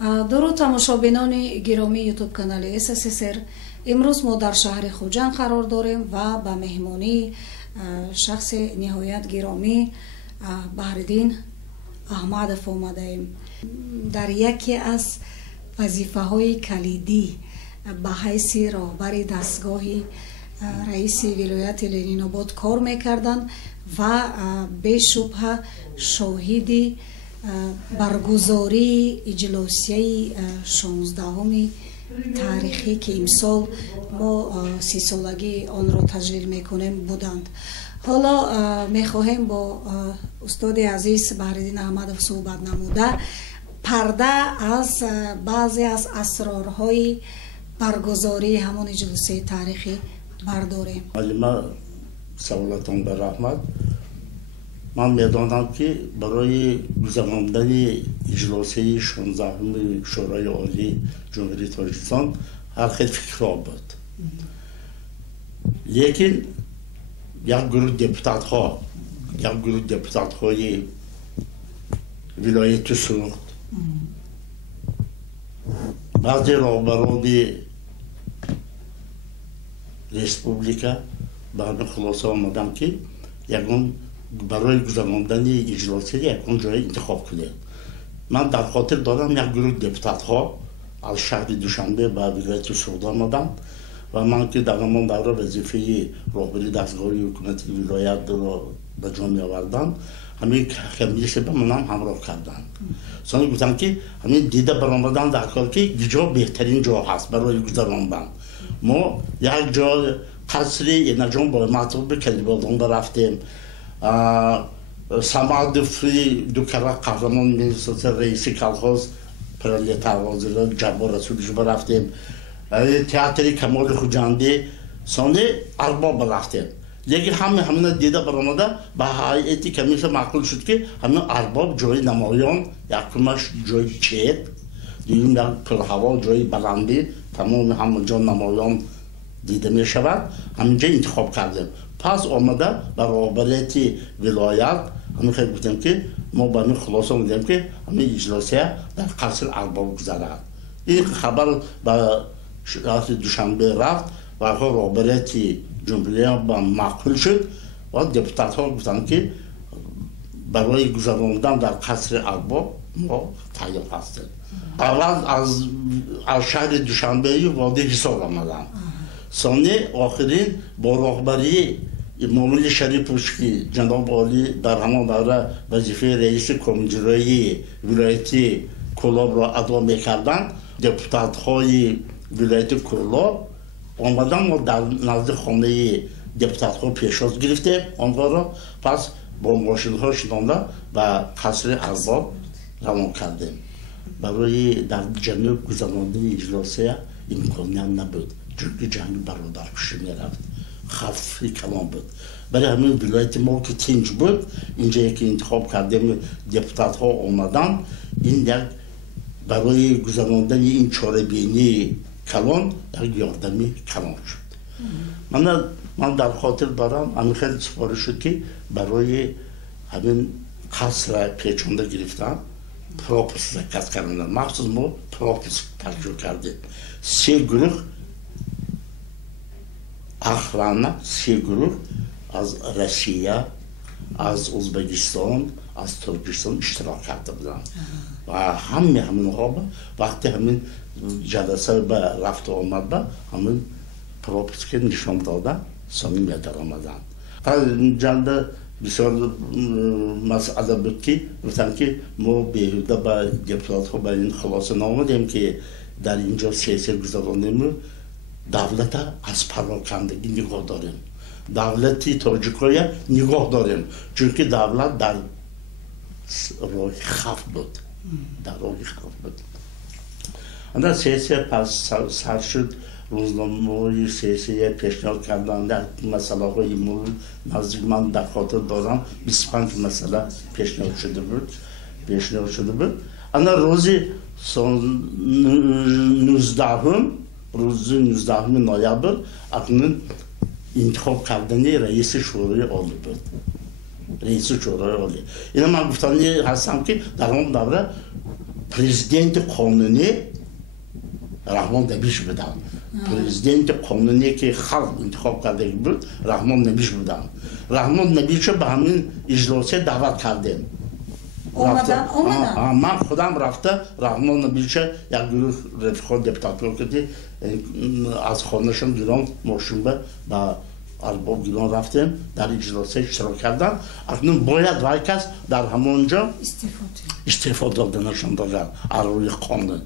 дуруд тамошобинони гиромии ютуб канали СССР. имрӯз мо дар шаҳри хуҷанд қарор дорем ва ба меҳмонии шахси ниҳоят гиромӣ баҳриддин аҳмадов омадаем. дар яке аз вазифаҳои калидӣ ба ҳайси роҳбари дастгоҳи раиси вилояти ленинобод кор мекарданд ва бешубҳа шоҳиди баргузории иҷлосияи 16-уми таърихӣ ки имсол мо 30-солагии онро таҷлил мекунем буданд. ҳоло мехоҳем бо устоди азиз баҳриддин аҳмадов суҳбат намуда парда аз баъзе аз асрорҳои баргузории ҳамон иҷлосияи таърихӣ бардорем. алима саволатон ба раҳмат. ман медонам ки барои гузарондани иҷлосияи 16-уми шӯрои олии ҷумҳурии тоҷикистон ҳар хел фикрҳо буд. лекин як гурӯҳ депутатҳои вилояти сурхт, баъзе роҳбарони республика ба ҳамин хулоса омаданд ки ягон барои гузарондани иҷлосия ягон ҷое интихоб кунед. ман дар хотир дорам як гурӯҳ депутатҳо аз шаҳри душанбе ба вилояти сурхт омаданд ва ман ки дар ҳамон давра вазифаи роҳбари дастгоҳи ҳукумати вилоятро ба ҷо меовардам, ҳамин комиссия ба манам ҳамроҳ карданд. сони гуфтанд ки ҳамин дида баромаданд дар кор ки ҷо беҳтарин ҷо ҳаст барои гузарондан. мо як ҷо қасри инаҷон боимаҳтоби калибодонда рафтем, самадови дукара қаҳрамон меҳсоса раиси колхоз пролетар ҳозира ҷаббор расулишба рафтем, театри камоли хуҷандӣ сони арбоба рафтем. лекин ҳамина дида баромада ба ҳайати комиссия маъқул шуд ки ҳамин арбоб ҷои намоён, якумаш ҷои чет, дуюм як пурҳаво ҷои баландӣ, тамоми ҳамаҷо намоён дида мешавад, ҳаминҷо интихоб кардем. пас омада ба роҳбарияти вилоят ҳамин хел гуфтем ки мо ба ҳамин хулоса омадем ки ҳамин иҷлосия дар қасри арбоб гузарад. ин хабар ба шаҳри душанбе рафт ва роҳбарияти ҷумҳурия ба маъқул шуд ва депутатҳо гуфтанд ки барои гузарондан дар қасри арбоб мо тайёр ҳастем. аввал аз шаҳри душанбеи води ҳисор омадам. сони охирин бо роҳбарии муомили шарипович ки ҷаноби олӣ дар ҳамон давра вазифаи раиси комиҷроии вилояти кӯлобро адо мекарданд, депутатҳои вилояти кӯлоб омадан мо дар назди хонаи депутатҳо пешоз гирифтем онҳоро, пас бо мошинҳо шинонда ба қасри арбоб равон кардем. барои дар ҷануб гузарондани иҷлосия имконият набуд, чунки ҷанги бародаркушӣ мерафт, хавфи калон буд. барои ҳамин вилояти мо ки тинч буд, инҷое ки интихоб кардем депутатҳо омаданд, ин як барои гузарондани ин чорабинии калон як ёрдами калон шуд. ман дар хотир дорам ҳамин хел супориш шуд ки барои ҳамин қасра печонда гирифтан пропуск заказ кардан. махсус мо пропуск таҷҷӯ кардем. 3 гурӯҳ охрана, 3 гурӯҳ аз Россия, аз Узбекистон, аз Тоҷикистон иштирок карда буданд. ва ҳаминҳо вақти ҳамин ҷаласа ба рафту омад ба ҳамин пропуска нишон дода сони медаромаданд. ҷанда бисёр масъала буд ки гуфтанд ки мо беҳуда ба депутатҳо ба ин хулоса наомадем ки дар инҷо сессия гузаронем, давлата аз парокандагӣ нигоҳ дорем, давлати тоҷикоя нигоҳ дорем, чунки давлат дар роҳи хавф буд. ана сессия пас сар шуд, рӯзномаҳои сессия пешниҳод карданд, як масъалаҳои мӯҳим наздик ман дар хотир дорам 25 масъала пешниҳод шуда буд. ана рӯзи 19 ноябр акнун интихоб кардани раиси шӯрои олӣ буд. раиси шӯрои олӣ. ина ман гуфтани ҳастам ки дар он давра президент قانونی رحمان نبیش بودن. президент قانونی که خلق انتخاب کرده بود رحمان نبیش بودن. رحمان نبیش به همین اجلاس دعوت کردیم. اومدن؟ من خودم رفته رحمان نبیش یک گروه رفیقان دپوتات که از خانهشون گیران ماشین با ارباب گیران رفتیم در اجلاس اشتراک کردن. اکنون باید وای کس در همونجا استفاده دادنشان دادن از روی قانون.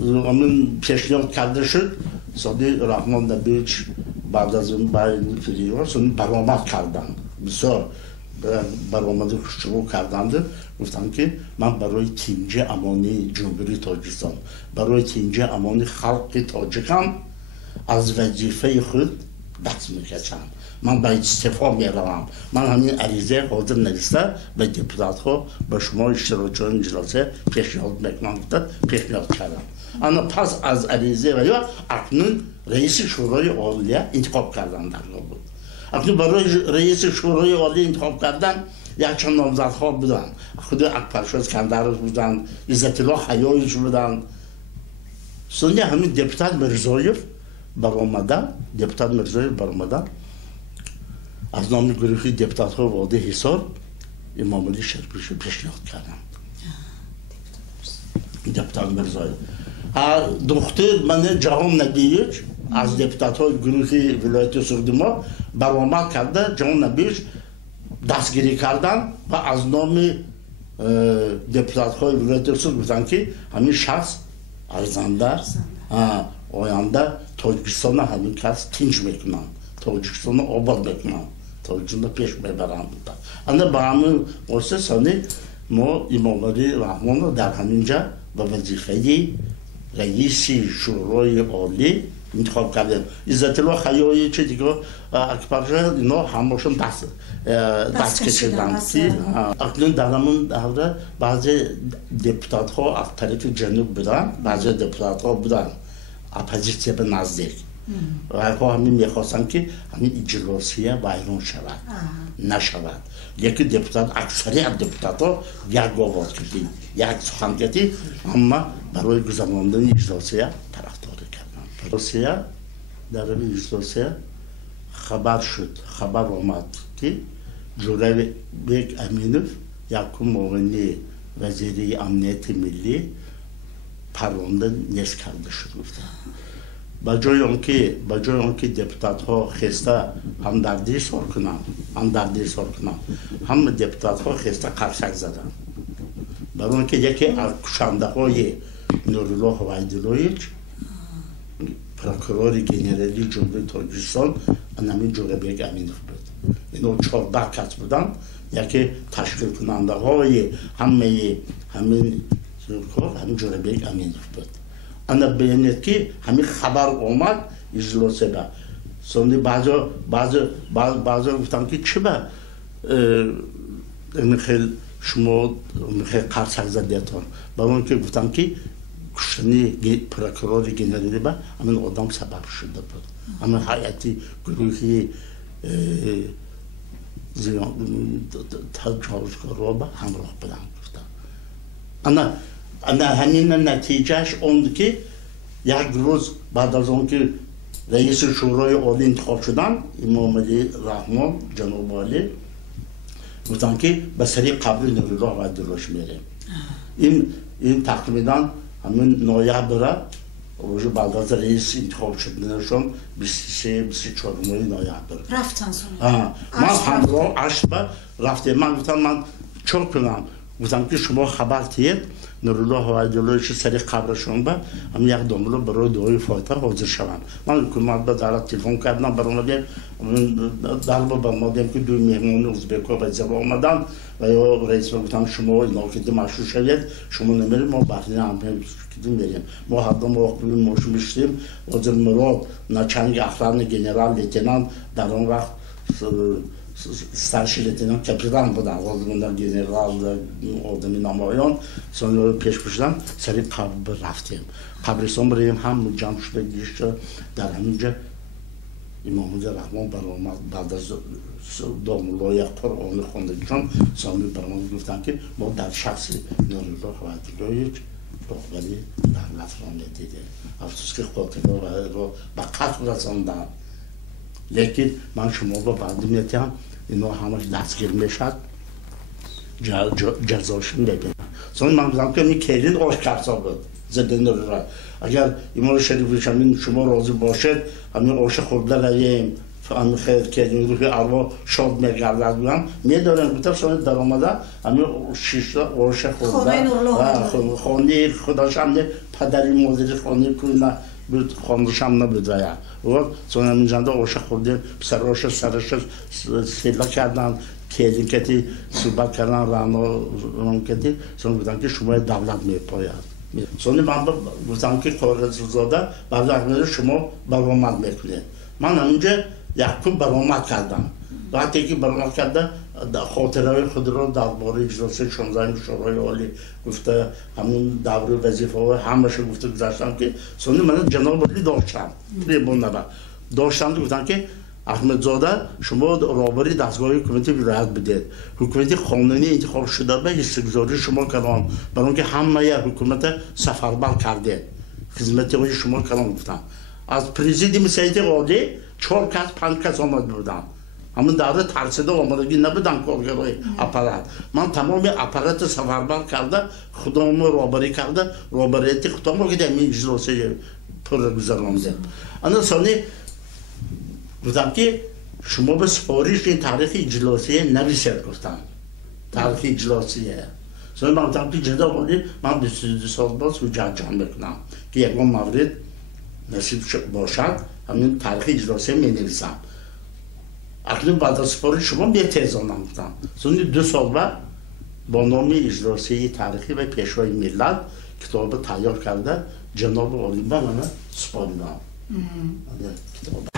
همین پیشنهاد کرده شد سادی رحمان نبیچ بعد از اون باید فریوان برآمد کردن بسیار برآمد شروع کردند. گفتن که من برای تیمجه امانی جمهوری تاجیکستان برای تیمجه امانی خلق تاجیکم از وظیفه خود دست میکشم. من باید استعفا میروم. من همین عریضه حاضر نوشته به دپوتات ها به شما اشتراکچیان جلسه پیشنهاد میکنم پیشنهاد کردم. اما پس از عریضه و یا اکنون رئیس شورای عالی انتخاب کردن در بود. اکنون برای رئیس شورای عالی انتخاب کردن یک چند نامزدها بودن. خود اکبرشاه اسکندر بودن، عزت الله حیاییچ بودن. سونیا همین دپوتات مرزایف برآمدن، دپوتات مرزایف برآمدن از نام گروهی دپوتات ها وادی حصار امام علی شرقیشو پیشنهاد کردن. دپوتات مرزایف دختر من جهان نبیچ از دپوتات های گروهی ولایت سردما برآمد کرده. جهان نبیچ دستگیری کردن و از نام دپوتات های ولایت سرد گفتن که همین شخص ارزنده آینده تاجیکستان همین کس تینج میکنن، تاجیکستان آباد میکنن، تاجیکستان پیش میبرن بودن. اما با همین واسه سانی ما امام علی رحمان رو در همینجا به وظیفه رئیس شورای عالی انتخاب کردیم. عزت الله حیایی چه دیگه اکبرشاه اینا همشون دست کشیدن. اکنون در همون دوره بعضی دپوتات ها از طرف جنوب بودن، بعضی دپوتات ها بودن اپوزیسیون به نزدیک و همین میخواستن که همین اجلاسیه ویران شود نشود. یکی دپوتات اکثریت دپوتات ها یک آواز کردیم، یک سخن کردیم، اما برای گذراندن اجلاسیه طرفداری کردن. اجلاسیه در این اجلاسیه خبر شد، خبر آمد که جلوی بیگ امینوف یکم معاون وزیر امنیت ملی پرونده نیست کرده شد. به جای آنکه دپوتات ها خسته همدردی سار کنند، هم دپوتات ها خسته قرشک زدن. برای آنکه یکی از کشنده های نورالله وحیداللهیچ پروکورور گنرالی جمهوری تاجیکستان همین جوربیک امینوف بود. اینا 14 کس بودن. یکی تشکیل کننده های همین جوربیک امینوف بود. انا بیانیت که همین خبر اومد اجلاسه با سونی بعضا گفتم که چه با میخیل شما میخیل قرصک زدیتان برای اون که گفتم که کشتنی پروکورور گنرالی با همین آدم سبب شده بود. همین حیاتی گروهی تجاوزکارا با همراه بودن گفتم. انا همین نتیجهش اون که یک روز بعد از اون که رئیس شورای عالی انتخاب شدن امام علی رحمان جناب عالی گفتن که به سری قبر نورالله وحیداللهیچ میریم. این تقریبا همین نوامبر روز بعد از رئیس انتخاب شدنشون 23-24 نوامبر رفتن. من همراه اشبه رفتم. من گفتم من چون کنم؟ گفتم که شما خبر تید نورالله وحیداللهیچ سری قبرشون با هم یک دنبال برای دعای فاتحه حاضر شوند. من حکومت به دولت تلفن کردم برام بیام در با ما دیدم که دو مهمان ازبک‌ها به زبان آمدن و یا رئیس گفتم شما اینا که مشروع شوید شما نمیریم ما بحرین هم میریم. ما هر دو موقع ماشین میشتیم وزیر مراد نچنگ اخران گنرال لیتنانت در اون وقت starszy leytenant kapitan budam. Oldumdan general odami namoyon. Sonra peşpeşten seri kabr raftim. Kabriston biriyim ham Camşit'e girişte در همینجا امام رحمان برآمد بعد از داملای قرآن خواندگان سامی برآمد گفتن که ما در شخص نورالله وحدت‌الله یک راهبری دولت را میدیده. افسوس که خاطره را به قتل رساندن. لیکن من شما رو بعد میتونم اینا همش دستگیر میشد جزاشون ببینن. sonra من بودم که این کلین آشکارسا بود زدن را. اگر امام شریف شما راضی باشد همین آش خورده راییم همین خیر کردیم روی ارواح شاد میگردد بودم میدارم گفتم شما در آمده همین شیشتا آش خورده خانه خداش هم نه پدری مادری خانه کنه بود خانه‌ش هم نبود و sonra همین جنده آش خورده سراش سرش سیلا کردن کلین کتی صحبت کردن رانو کتی sonra بودم که شما دولت میپاید. sonra من گفتم که کاغذزاده بعد احمد شما برآمد میکنید. من همینجا یکم برآمد کردم. وقتی که برآمد کرده خاطره خود را درباره اجلاس 16 شورای عالی گفته همون دوره وظیفه ها همش گفته گذاشتم که sonra من جناب عالی داشتم. داشتم گفتم که احمدزاده شما راهبری دستگاه حکومتی ولایت بدید. حکومت قانونی انتخاب شده به استگزاری شما کردن برای اینکه همه حکومت سفربر کرده. خدمت های شما کردن گفتم. از پرزیدیوم سیاست عالی 4 کس 5 کس آمد بودن. همون دوره ترسیده آمدگی نبودن کارگرای اپارات. من تمام اپارات سفربر کرده خودم راهبری کرده راهبریتی خودم رو که در این اجلاس پر گذرانده. انا ثانی گفتم که شما به سفارش این تاریخ اجلاسیه نویسید گفتم. تاریخ اجلاسیه. sonra من گفتم که جناب عالی من 22 سال باز رو جمع میکنم که یکم مورد نصیب باشد همین تاریخ اجلاسیه می نویسم. اکنون بعد از سفارش شما میتیزانم گفتم. sonra 2 سال بعد با نام اجلاسیه تاریخی و پیشوای ملت کتاب تیار کرده جناب عالی به من سپاریدم. کتاب